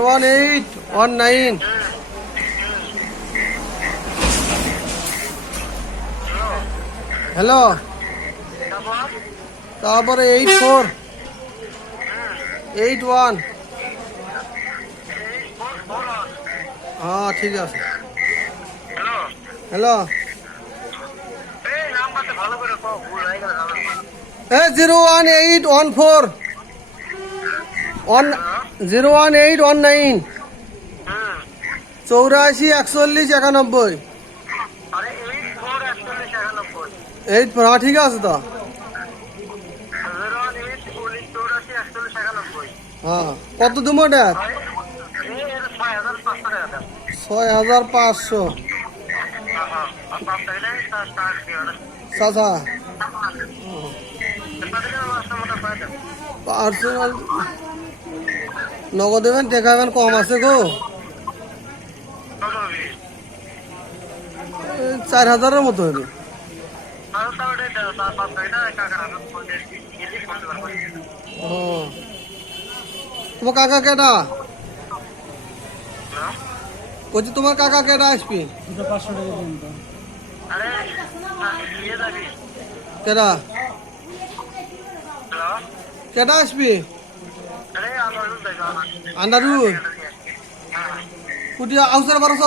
1819 hello তারপরে 8481 হ্যাঁ ঠিক আছে হ্যালো 01814 01819 84 41 91 8 ঠিক আছে তো হ্যাঁ কত তুমি ওটা 6500 চাচা পার্সোনাল নগদ দেবেন দেখাবেন কম আছে গো 4000-এর মতো হবে ও তোমার কাকা কেটা বলছি তোমার কাকা কেটা আসবি 500 টাকা দিন তো কেটা কেটা আসবি আন্ডারু কুটি আউসার 1200